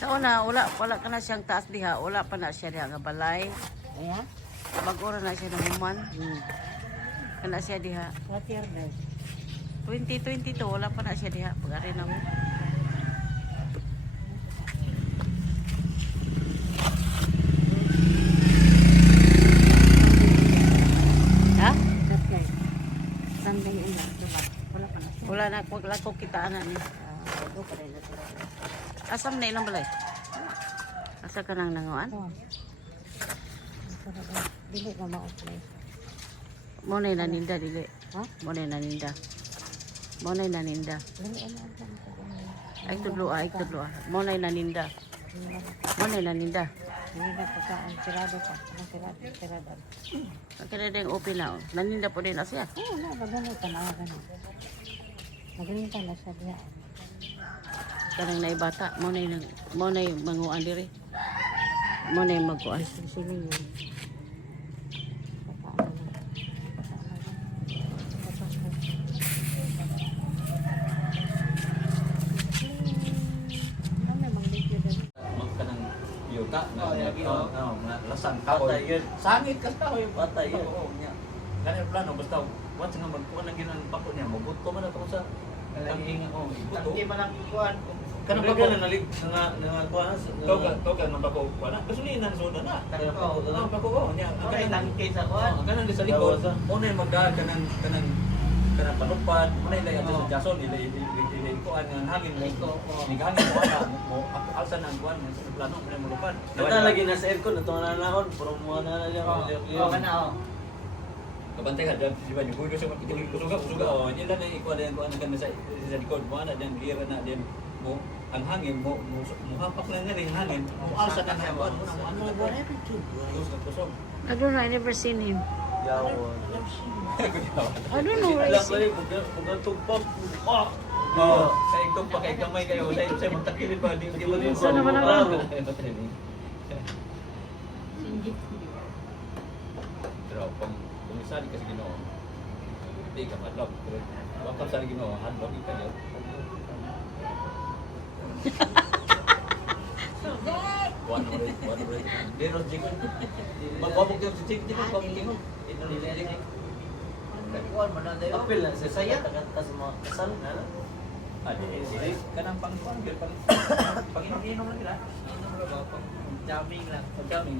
Sa una, wala ka na siyang taas diha. Wala pa na siya diha nga balay. Ayan. Bago ra na siya ng human. Kana siya diha. What year guys? 2022, wala pa na siya diha. Pag-ari na mo. Ha? That guy. Sunday in the diba? Wala pa na siya. Wala na. Wala ko kitaan na niya. Bago pa rin na sila. Asam na ilang balay? Asa ka nang nanguan? Oh. Dili ka ma-apply. Mo na naninda, dili. Ha? Mo na naninda. Mo na naninda. Dili ano ang Ay tudlo Mo na naninda. Mo na naninda. Hindi na pagkaan. Sirado pa. Sirado. Kaya din open na. Naninda po din na siya. Oo na. Magano ka na. Magaling na siya diya. Kanang naibata. Mo na manguan diri. Mo na magkuan. Siling yun. Magkanang yuta na lasan kahoy. Sangit ka kahoy. Patay yun. Oo niya. Ganyan plano basta once nga magkuha na ginang bako niya, mabuto man ato sa tangking ibuto. Tangki man ang kuhan. Kanang Bako bako na nalig nga kuhan. toga ng bako wala. Gasulinan soda na. Ang bako niya. Okay, tangki sa kuhan. Kanang sa likod, mo na magdaan kanang panupad, mo na ilay ato sa jason, ilay kuan nga hangin mo. Nigangin mo ana mo alsa nang kuan sa plano mo na malupad. Ito lagi na sa aircon. Ito na nahon. Puro mo na lang. Oo, kana o. Kabantay ka dyan, di ba? Yung buhay ko sa mga usuga. O, hindi lang yung ikuha na yan kung ano ka na sa likod mo. Ano dyan, lira na dyan mo. Ang hangin mo, hapak lang nga rin ang hangin. Mo, alsa ka na yan. Kusog. I don't know, I never seen him. Yawon. I don't know where Alam is ko he. rin, mukhang tugpap. Oo. Sa itong pa kay gamay kayo. Sa magtakilin ba? Di ba din? Saan naman ang rango? Pero kung isali kasi Ginoo, hindi ka madlog. Pero huwag kang sali Ginoo, hadlog ka niyo. One rate. Pero jikon. Magbabog yung si Chik, jikon pang jikon. Apil na sa saya. Tagantas mga kasal. Kanang pang-pang, pang-inom lang nila. Jamming lang. Pag-jamming.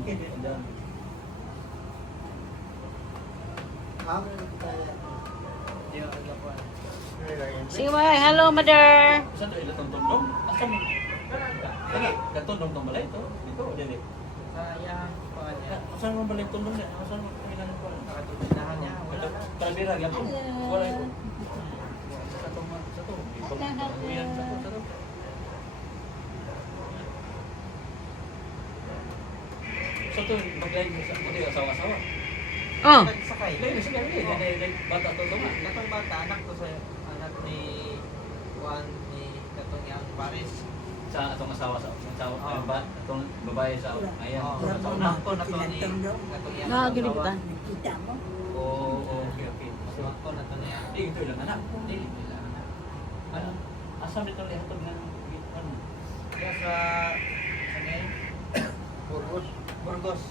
Sige mga, hello mother. Saan ito itong tundong? Asan? Lagi, katundong itong balay ito. Dito, dili. Sayang. Asan mo balay tundong niya? Asan mo kailangan ko? Nakatulinahan niya. Wala. Talabira, gapon. Wala ito. Sa to. Yan, sa to. Sa to, maglay mo sa puti asawa-asawa. Oh, Sakay. Bata to nga. Katong bata, anak ko sa anak ni Juan ni Katong yang Paris. Sa atong asawa ba? Atong babae sa ayan. Oh, Asawa anak na. ko na to ni Katong yang nakagilibutan. Okay. Anak ko na to niya. Hindi, ito ilang anak. Hindi, ilang anak. Ano? Asam ito lihat ito ng ano? Kaya sa ngayon, Burgos.